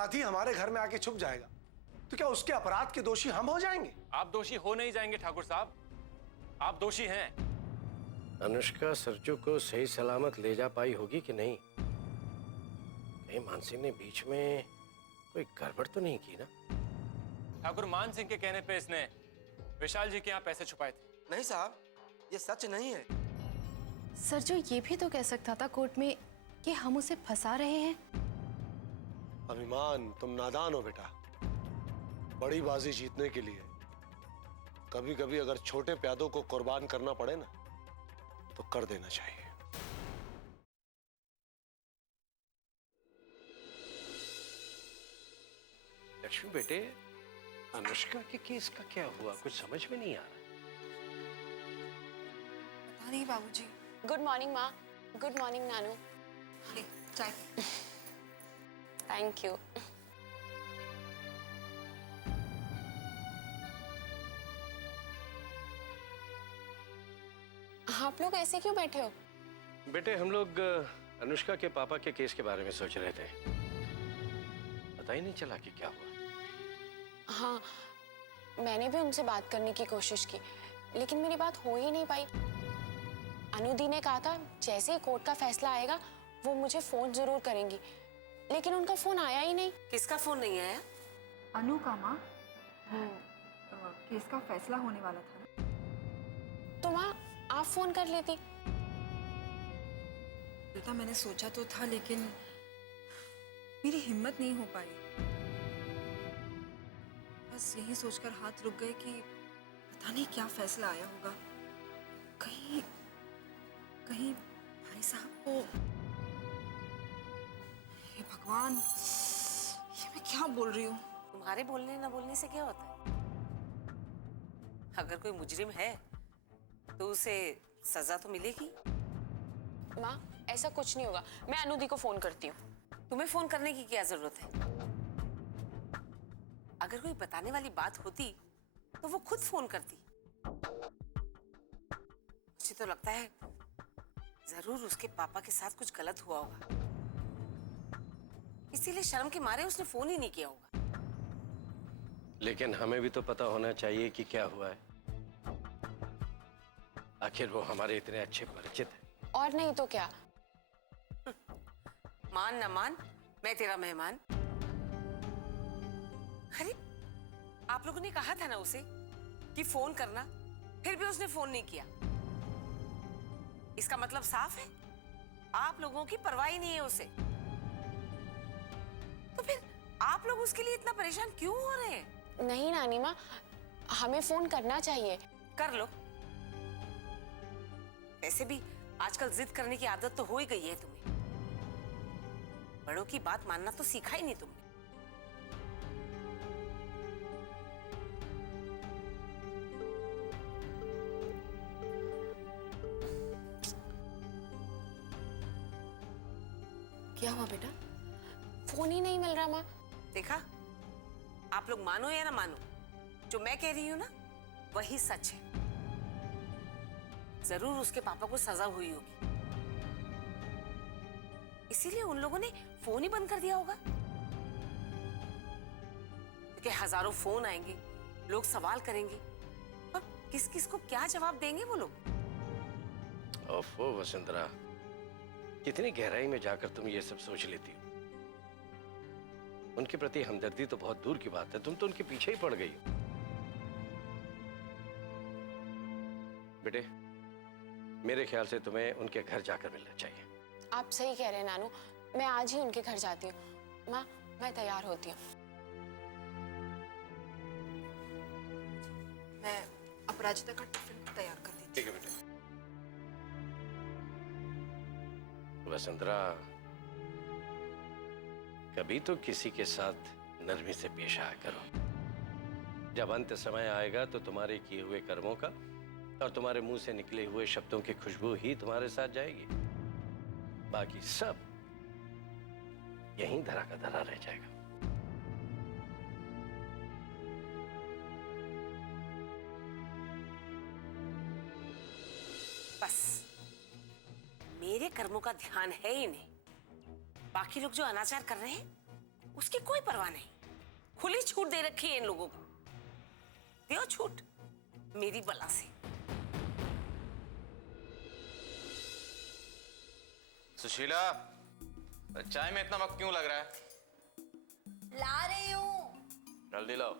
अपराधी हमारे घर में आके छुप जाएगा तो क्या उसके अपराध के दोषी हम हो जाएंगे? आप दोषी हो नहीं जाएंगे ठाकुर साहब, आप दोषी हैं। अनुष्का सरजू को सही सलामत ले जा पाई होगी कि नहीं? कहीं मान सिंह ने बीच में कोई गड़बड़ तो नहीं की ना? ठाकुर मान सिंह के कहने पे इसने विशाल जी के यहाँ पैसे छुपाए थे। नहीं साहब, ये सच नहीं है। सरजू ये भी तो कह सकता था कोर्ट में कि हम उसे फंसा रहे हैं। अभिमान, तुम नादान हो बेटा। बड़ी बाजी जीतने के लिए कभी कभी अगर छोटे प्यादों को कुर्बान करना पड़े ना तो कर देना चाहिए। लक्ष्मी बेटे, अनुष्का के केस का क्या हुआ? कुछ समझ में नहीं आ रहा। पता नहीं बाबूजी। गुड मॉर्निंग माँ। गुड मॉर्निंग नानू। ले चाय। Thank you. आप लोग ऐसे क्यों बैठे हो? बेटे हम लोग अनुष्का के पापा के केस के बारे में सोच रहे थे। पता ही नहीं चला कि क्या हुआ। हाँ, मैंने भी उनसे बात करने की कोशिश की लेकिन मेरी बात हो ही नहीं पाई। अनुदी ने कहा था जैसे ही कोर्ट का फैसला आएगा वो मुझे फोन जरूर करेंगी, लेकिन उनका फोन आया ही नहीं। किसका फोन नहीं आया? अनु का माँ। केस का फैसला होने वाला था ना। तो माँ आप फोन कर लेती। बेटा मैंने सोचा तो था लेकिन मेरी हिम्मत नहीं हो पाई। बस यही सोचकर हाथ रुक गए कि पता नहीं क्या फैसला आया होगा। कहीं कहीं भाई साहब को। हे भगवान, ये मैं क्या बोल रही हूँ? तुम्हारे बोलने ना बोलने से क्या होता है? अगर कोई मुजरिम है तो उसे सजा तो मिलेगी। माँ ऐसा कुछ नहीं होगा, मैं अनुदी को फोन करती हूँ। तुम्हें फोन करने की क्या जरूरत है? अगर कोई बताने वाली बात होती तो वो खुद फोन करती। मुझे तो लगता है जरूर उसके पापा के साथ कुछ गलत हुआ होगा, इसीलिए शर्म के मारे उसने फोन ही नहीं किया होगा। लेकिन हमें भी तो पता होना चाहिए कि क्या हुआ है। आखिर वो हमारे इतने अच्छे परिचित हैं। और नहीं तो क्या। मान ना मान, मैं तेरा मेहमान। अरे आप लोगों ने कहा था ना उसे कि फोन करना, फिर भी उसने फोन नहीं किया। इसका मतलब साफ है आप लोगों की परवाह ही नहीं है उसे। तो फिर आप लोग उसके लिए इतना परेशान क्यों हो रहे हैं? नहीं नानी माँ, हमें फोन करना चाहिए। कर लो। वैसे भी आजकल जिद करने की आदत तो हो ही गई है तुम्हें। बड़ों की बात मानना तो सीखा ही नहीं तुमने। क्या हुआ बेटा? फोन ही नहीं मिल रहा माँ। देखा, आप लोग मानो या ना मानो, जो मैं कह रही हूं ना वही सच है। जरूर उसके पापा को सजा हुई होगी, इसीलिए उन लोगों ने फोन ही बंद कर दिया होगा। क्योंकि हजारों फोन आएंगे, लोग सवाल करेंगे और किस किस को क्या जवाब देंगे वो लोग। ओफो वसुंधरा, कितनी गहराई में जाकर तुम ये सब सोच लेती हो। उनके प्रति हमदर्दी तो बहुत दूर की बात है, तुम तो उनके पीछे ही पड़ गई हो। बेटे मेरे ख्याल से तुम्हें उनके घर जाकर मिलना चाहिए। आप सही कह रहे हैं नानू, मैं आज ही उनके घर जाती हूँ। माँ मैं तैयार होती हूँ। मैं अपराजिता का टिफिन तैयार कर दी। ठीक है बेटे। वसुंधरा, कभी तो किसी के साथ नरमी से पेश आया करो। जब अंत समय आएगा तो तुम्हारे किए हुए कर्मों का और तुम्हारे मुंह से निकले हुए शब्दों की खुशबू ही तुम्हारे साथ जाएगी। बाकी सब यहीं धरा का धरा रह जाएगा। बस मेरे कर्मों का ध्यान है ही नहीं। बाकी लोग जो अनाचार कर रहे हैं उसकी कोई परवाह नहीं, खुली छूट दे रखी है इन लोगों को। दियो छूट मेरी बला से। सुशीला, चाय में इतना वक्त क्यों लग रहा है? ला रही हूँ। जल्दी लाओ।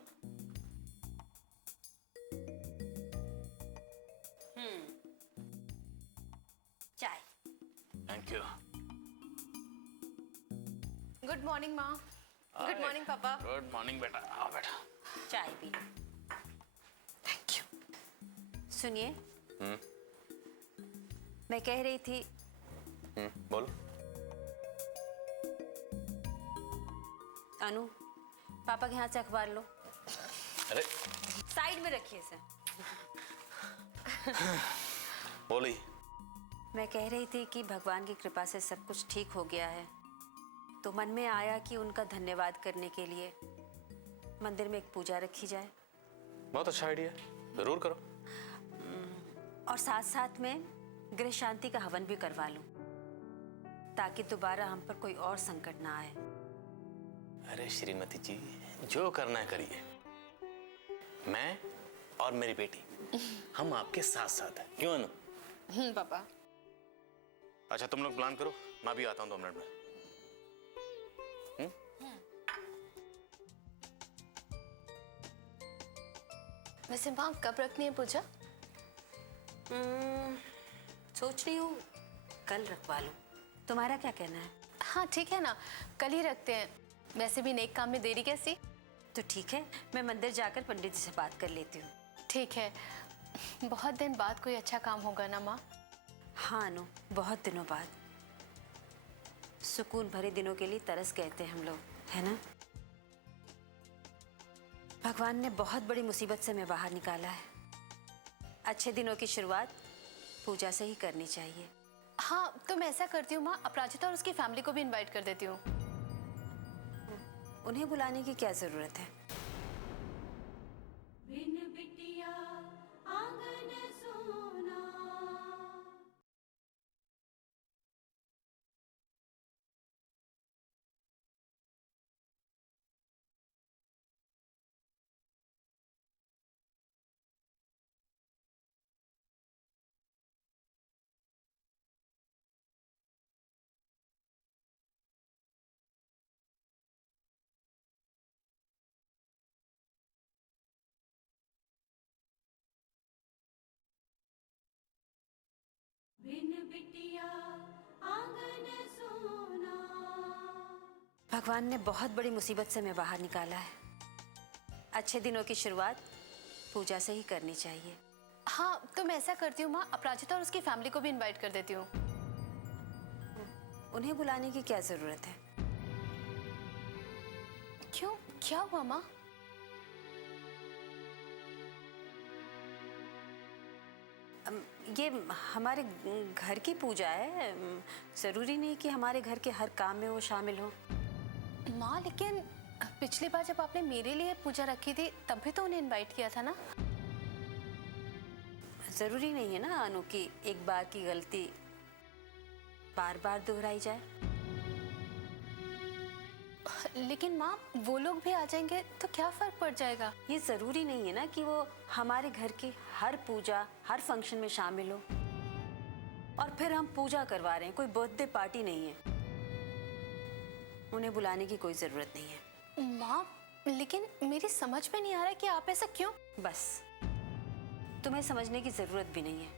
चाय। Thank you. गुड मॉर्निंग माँ। गुड मॉर्निंग पापा। गुड मॉर्निंग बेटा, आओ बेटा। चाय पी। Thank you. सुनिए, मैं कह रही थी, बोलो। अनु, पापा के हाथ से अखबार लो। अरे साइड में रखिए इसे। बोली। मैं कह रही थी कि भगवान की कृपा से सब कुछ ठीक हो गया है, तो मन में आया कि उनका धन्यवाद करने के लिए मंदिर में एक पूजा रखी जाए। बहुत अच्छा आइडिया, जरूर करो। और साथ साथ में गृह शांति का हवन भी करवा लूं, ताकि दोबारा हम पर कोई और संकट ना आए। अरे श्रीमती जी, जो करना है करिए। मैं और मेरी बेटी हम आपके साथ साथ हैं, क्यों अनु? पापा। अच्छा तुम लोग प्लान करो, मैं भी आता हूँ 2 मिनट में। वैसे माँ कब रखनी है पूजा? सोच रही हूँ कल रखवा लूं। तुम्हारा क्या कहना है? हाँ ठीक है ना, कल ही रखते हैं। वैसे भी नेक काम में देरी कैसी? तो ठीक है, मैं मंदिर जाकर पंडित जी से बात कर लेती हूँ। ठीक है, बहुत दिन बाद कोई अच्छा काम होगा ना माँ? हाँ अनु, बहुत दिनों बाद। सुकून भरे दिनों के लिए तरस गए थे हम लोग, है ना? भगवान ने बहुत बड़ी मुसीबत से मैं बाहर निकाला है। अच्छे दिनों की शुरुआत पूजा से ही करनी चाहिए। हाँ तो मैं ऐसा करती हूँ माँ, अपराजिता और उसकी फैमिली को भी इनवाइट कर देती हूँ। उन्हें बुलाने की क्या जरूरत है? भगवान ने बहुत बड़ी मुसीबत से मैं बाहर निकाला है। अच्छे दिनों की शुरुआत पूजा से ही करनी चाहिए। हाँ तो मैं ऐसा करती हूँ माँ, अपराजिता और उसकी फैमिली को भी इनवाइट कर देती हूँ। उन्हें बुलाने की क्या जरूरत है? क्यों, क्या हुआ माँ? ये हमारे घर की पूजा है, जरूरी नहीं कि हमारे घर के हर काम में वो शामिल हो। माँ लेकिन पिछली बार जब आपने मेरे लिए पूजा रखी थी तब भी तो उन्हें इनवाइट किया था ना? जरूरी नहीं है ना अनु कि एक बार की गलती बार बार दोहराई जाए। लेकिन माँ वो लोग भी आ जाएंगे तो क्या फर्क पड़ जाएगा? ये जरूरी नहीं है ना कि वो हमारे घर की हर पूजा हर फंक्शन में शामिल हो। और फिर हम पूजा करवा रहे हैं, कोई बर्थडे पार्टी नहीं है। उन्हें बुलाने की कोई जरूरत नहीं है। माँ लेकिन मेरी समझ में नहीं आ रहा है कि आप ऐसा क्यों? बस तुम्हें समझने की जरूरत भी नहीं है।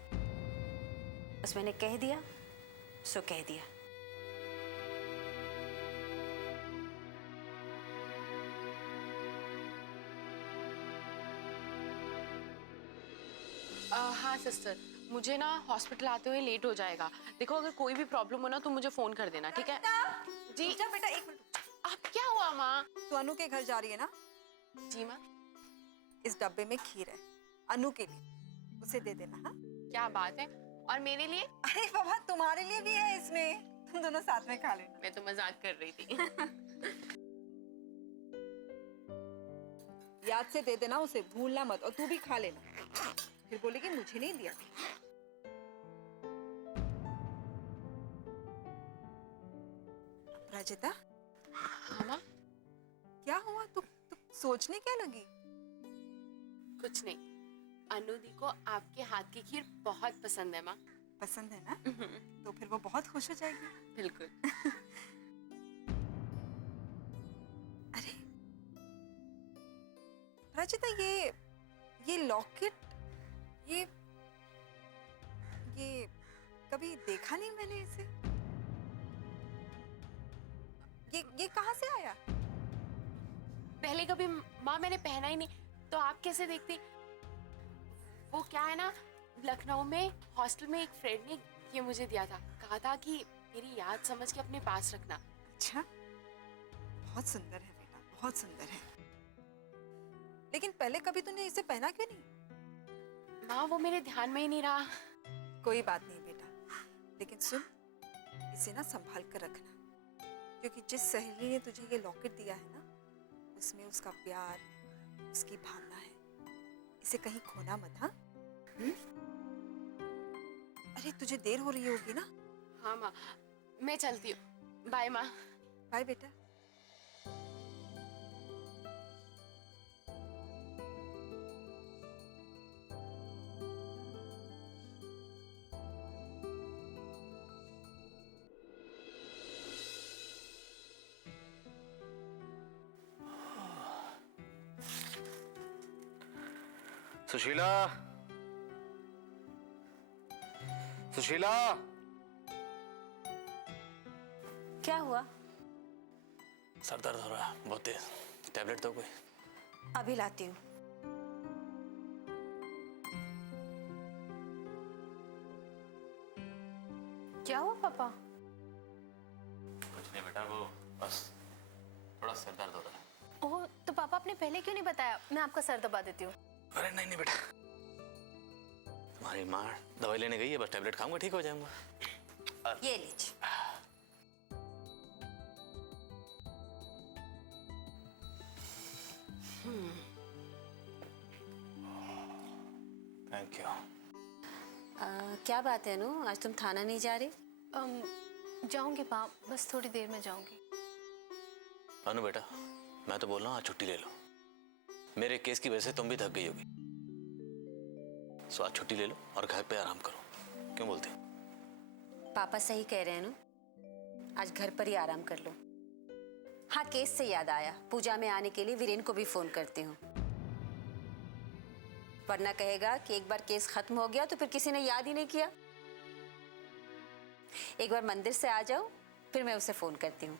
बस मैंने कह दिया सो कह दिया। हाँ सिस्टर, मुझे ना हॉस्पिटल आते हुए लेट हो जाएगा। देखो अगर कोई भी प्रॉब्लम हो ना तो मुझे फोन कर देना, ठीक है? जी बेटा 1 मिनट। आप क्या हुआ माँ? तू अनु के घर जा रही है ना? जी माँ। इस डब्बे में खीर है, अनु के लिए, उसे दे देना। हाँ क्या बात है, और मेरे लिए? अरे बाबा तुम्हारे लिए भी है इसमें, तुम दोनों साथ में खा लेना। मैं तो मजाक कर रही थी। याद से दे देना उसे, भूलना मत। और तू भी खा लेना, फिर बोलेगी मुझे नहीं दिया। राजिता, हाँ माँ? हुआ? तू तू सोचने क्या लगी? कुछ नहीं, अनु दी को आपके हाथ की खीर बहुत पसंद है माँ। पसंद है ना? तो फिर वो बहुत खुश हो जाएगी। बिल्कुल। अरे प्राचिता, ये लॉकेट, ये कभी देखा नहीं मैंने इसे। ये कहाँ से आया? पहले कभी माँ मैंने पहना ही नहीं, तो आप कैसे देखती? वो क्या है ना, लखनऊ में हॉस्टल में एक फ्रेंड ने ये मुझे दिया था, कहा था कि मेरी याद समझ के अपने पास रखना। अच्छा, बहुत सुंदर है बेटा, बहुत सुंदर है। लेकिन पहले कभी तूने इसे पहना क्यों नहीं? माँ वो मेरे ध्यान में ही नहीं रहा। कोई बात नहीं बेटा, लेकिन सुन, इसे ना संभाल कर रखना, क्योंकि जिस सहेली ने तुझे ये लॉकेट दिया है ना, उसमें उसका प्यार, उसकी भावना है। इसे कहीं खोना मत, हाँ? अरे तुझे देर हो रही होगी ना? हाँ माँ, मैं चलती हूँ। बाय माँ। बाय बेटा। सुशीला, सुशीला, क्या हुआ? सर दर्द हो रहा है बहुत तेज। टैबलेट दो कोई। अभी लाती हूँ। क्या हुआ पापा? कुछ नहीं बेटा, वो बस थोड़ा सर दर्द हो रहा है। ओह, तो पापा आपने पहले क्यों नहीं बताया? मैं आपका सर दबा देती हूँ। अरे नहीं नहीं बेटा, तुम्हारी माँ दवाई लेने गई है, बस टैबलेट खाऊंगा ठीक हो जाऊंगा। ये लीजिए। Thank you. क्या बात है अनु, आज तुम थाना नहीं जा रही? जाऊंगी पाप, बस थोड़ी देर में जाऊंगी। अनु बेटा, मैं तो बोल रहा हूँ आज छुट्टी ले लो। मेरे केस की वजह से तुम भी थक गई होगी, सो आज छुट्टी ले लो और घर पे आराम करो। क्यों बोलते? पापा सही कह रहे हैं अनु, आज घर पर ही आराम कर लो। हाँ, केस से याद आया, पूजा में आने के लिए वीरेन को भी फोन करती हूँ, वरना कहेगा कि एक बार केस खत्म हो गया तो फिर किसी ने याद ही नहीं किया। एक बार मंदिर से आ जाओ, फिर मैं उसे फोन करती हूँ।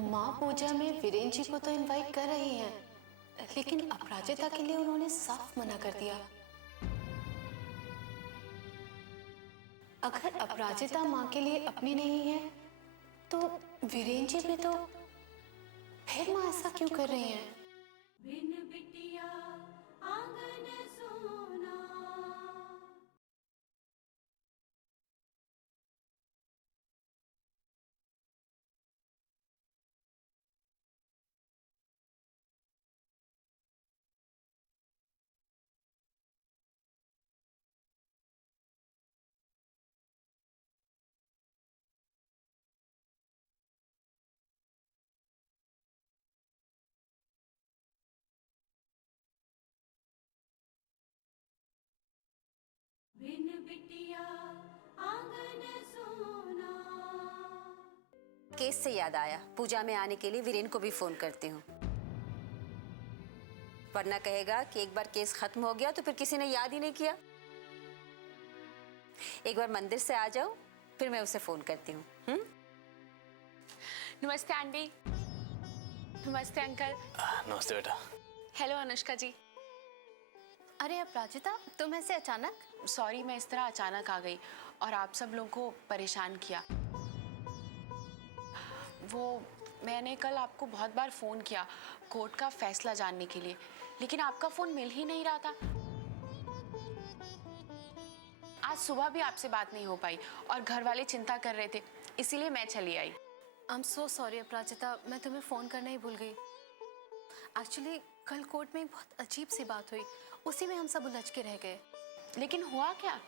माँ पूजा में वीरेन जी को तो इनवाइट कर रही हैं, लेकिन अपराजिता के लिए उन्होंने साफ मना कर दिया। अगर अपराजिता माँ के लिए अपनी नहीं है, तो वीरेन जी भी तो, फिर माँ ऐसा क्यों कर रही हैं? केस से याद आया, पूजा में आने के लिए वीरेन को भी फोन करती हूँ, वरना कहेगा कि एक बार केस खत्म हो गया तो फिर किसी ने याद ही नहीं किया। एक बार मंदिर से आ जाओ, फिर मैं उसे फोन करती हूँ। नमस्ते आंटी। नमस्ते अंकल। नमस्ते बेटा। हेलो अनुष्का जी। अरे अपराजिता, तुम ऐसे अचानक? सॉरी, मैं इस तरह अचानक आ गई और आप सब लोगों को परेशान किया। वो मैंने कल आपको बहुत बार फ़ोन किया कोर्ट का फैसला जानने के लिए, लेकिन आपका फ़ोन मिल ही नहीं रहा था। आज सुबह भी आपसे बात नहीं हो पाई और घर वाले चिंता कर रहे थे, इसीलिए मैं चली आई। आई एम सो सॉरी अपराजिता, मैं तुम्हें फ़ोन करना ही भूल गई। एक्चुअली कल कोर्ट में एक बहुत अजीब सी बात हुई, उसी में हम सब उलझ के रह गए। लेकिन हुआ क्या?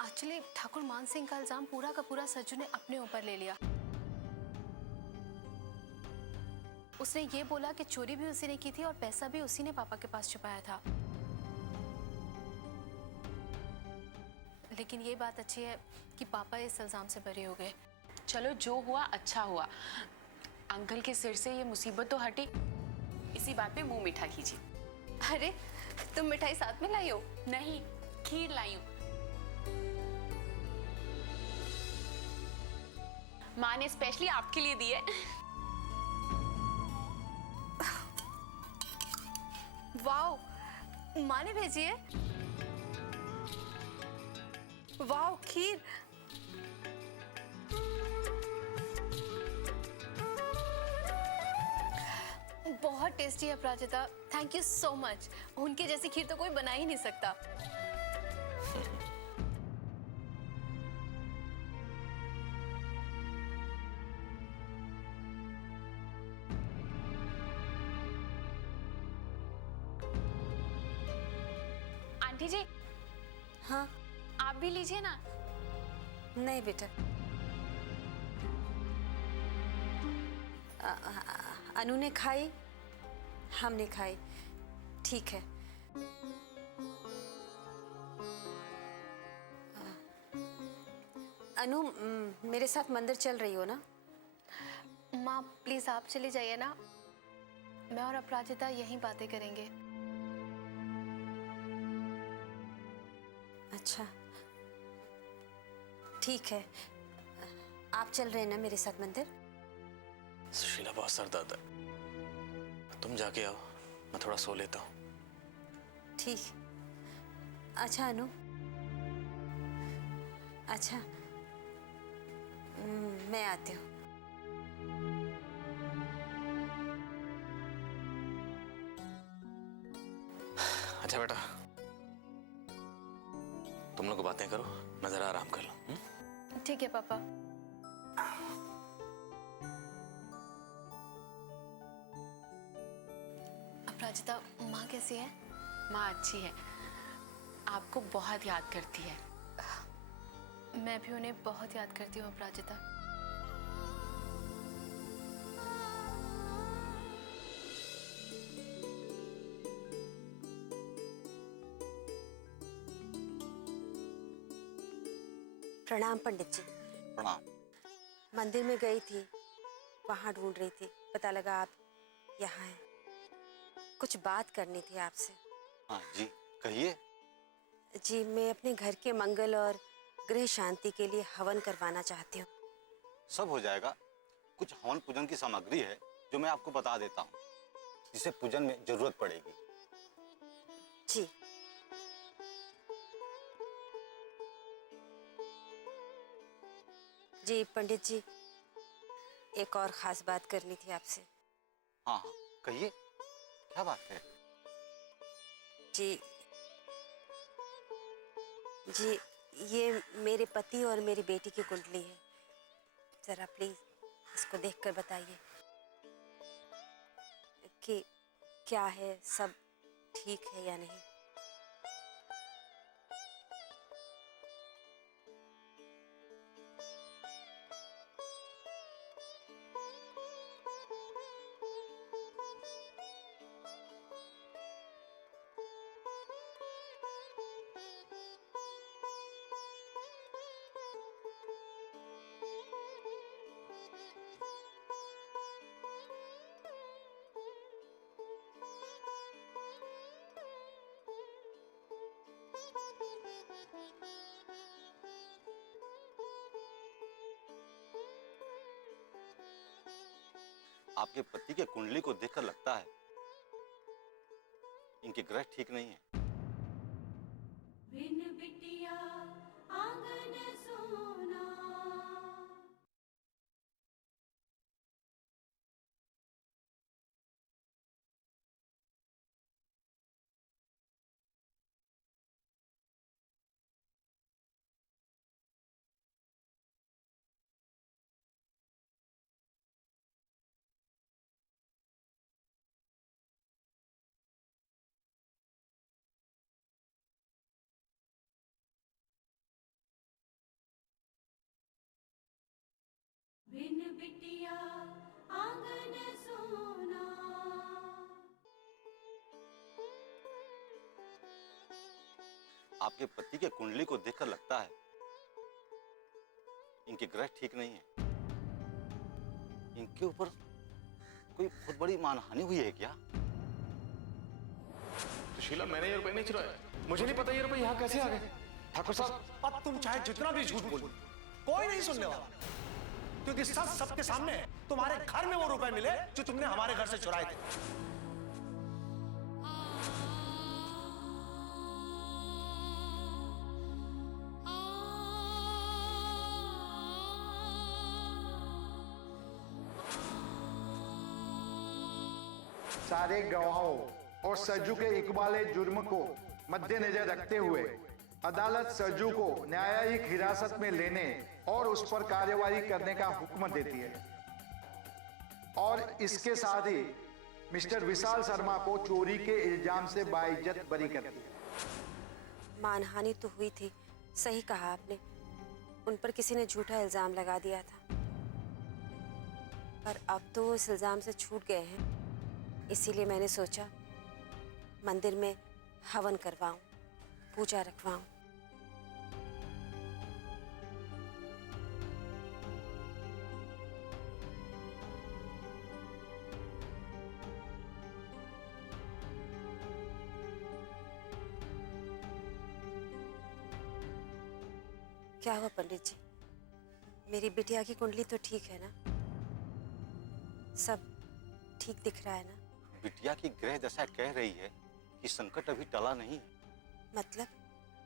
एक्चुअली ठाकुर मान सिंह का इल्ज़ाम पूरा का पूरा सज्जू ने अपने ऊपर ले लिया। उसने ये बोला कि चोरी भी उसी ने की थी और पैसा भी उसी ने पापा के पास छुपाया था। लेकिन ये बात अच्छी है कि पापा इस इल्जाम से बरी हो गए। चलो जो हुआ अच्छा हुआ, अंकल के सिर से ये मुसीबत तो हटी। इसी बात पे मुंह मीठा कीजिए। अरे तुम मिठाई साथ में लाई हो? नहीं, खीर लाई हूं। माँ ने स्पेशली आपके लिए दी है। वाओ, माँ ने भेजी है? वाओ, खीर। बहुत टेस्टी है प्राचिता, थैंक यू सो मच। उनके जैसी खीर तो कोई बना ही नहीं सकता। आंटी जी, हाँ? आप भी लीजिए ना। नहीं बेटा। अनु ने खाई, हमने खाई, ठीक है। अनु, मेरे साथ मंदिर चल रही हो ना? माँ प्लीज आप चली जाइए ना, मैं और अपराजिता यहीं बातें करेंगे। अच्छा ठीक है, आप चल रहे हैं ना मेरे साथ मंदिर? सुशीला बहुत सर दर्द है, तुम जाके आओ, मैं थोड़ा सो लेता हूँ। ठीक। अच्छा अनु, अच्छा मैं आती हूँ। अच्छा बेटा, तुम लोग बातें करो, मैं जरा आराम कर लूँ। ठीक है पापा। अपराजिता, माँ कैसी है? माँ अच्छी है, आपको बहुत याद करती है। मैं भी उन्हें बहुत याद करती हूँ अपराजिता। प्रणाम पंडित जी। प्रणाम। मंदिर में गई थी, वहाँ ढूंढ रही थी, पता लगा आप यहाँ हैं। कुछ बात करनी थी आपसे। हाँ जी, कहिए। जी, मैं अपने घर के मंगल और गृह शांति के लिए हवन करवाना चाहती हूँ। सब हो जाएगा। कुछ हवन पूजन की सामग्री है जो मैं आपको बता देता हूँ, जिसे पूजन में जरूरत पड़ेगी। जी। जी पंडित जी, एक और खास बात करनी थी आपसे। हाँ हाँ कहिए, क्या बात है? जी जी, ये मेरे पति और मेरी बेटी की कुंडली है। जरा प्लीज इसको देखकर बताइए कि क्या है, सब ठीक है या नहीं। आपके पति के कुंडली को देखकर लगता है इनके ग्रह ठीक नहीं है। बिन बिटिया आंगन सोना। बिन बिटिया आंगन सोना। आपके पति के कुंडली को देखकर लगता है इनके ग्रह ठीक नहीं है। इनके ऊपर कोई बहुत बड़ी मानहानि हुई है क्या? तो शीला, मैंने ये रुपए नहीं चुराए। मुझे नहीं पता ये रुपए यहाँ कैसे आ गए। ठाकुर साहब, अब तुम चाहे जितना भी झूठ बोलो, कोई नहीं सुनने वाला, क्योंकि सच सबके सामने है। तुम्हारे घर में वो रुपए मिले जो तुमने हमारे घर से चुराए थे। सारे गवाहों और सरजू के इकबाले जुर्म को मद्देनजर रखते हुए अदालत सरजू को न्यायिक हिरासत में लेने और उस पर कार्यवाही करने का हुक्म देती है और इसके साथ ही मिस्टर विशाल शर्मा को चोरी के इल्जाम से बाइज्जत बरी करती है। मानहानि तो हुई थी, सही कहा आपने। उन पर किसी ने झूठा इल्जाम लगा दिया था, पर अब तो वो इस इल्जाम से छूट गए हैं। इसीलिए मैंने सोचा मंदिर में हवन करवाऊं, पूजा रखवाऊं। क्या हुआ पंडित जी? मेरी बिटिया की कुंडली तो ठीक है ना? सब ठीक दिख रहा है ना? बिटिया की ग्रह दशा कह रही है कि संकट अभी टला नहीं है।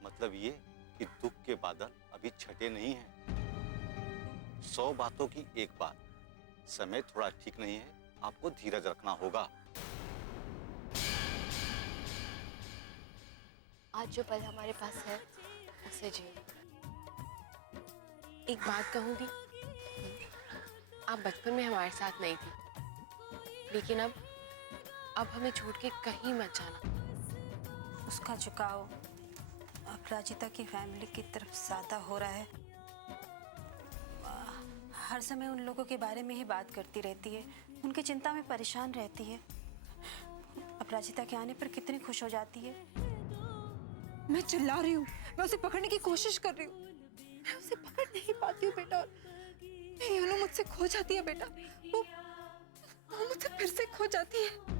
मतलब ये कि दुख के बादल अभी छटे नहीं हैं। 100 बातों की एक बात, समय थोड़ा ठीक नहीं है, आपको धीरज रखना होगा। आज जो पल हमारे पास है उसे जियो। एक बात कहूँगी, आप बचपन में हमारे साथ नहीं थी, लेकिन अब हमें छोड़ के कहीं मत जाना। उसका झुकाव अपराजिता की फैमिली की तरफ ज़्यादा हो रहा है। हर समय उन लोगों के बारे में ही बात करती रहती है, उनकी चिंता में परेशान रहती है। अपराजिता के आने पर कितनी खुश हो जाती है। मैं चिल्ला रही हूँ, मैं उसे पकड़ने की कोशिश कर रही हूँ, मैं उसे पकड़ नहीं पाती हूँ बेटा। मेरी अनु मुझसे खो जाती है बेटा, वो मुझसे फिर से खो जाती है।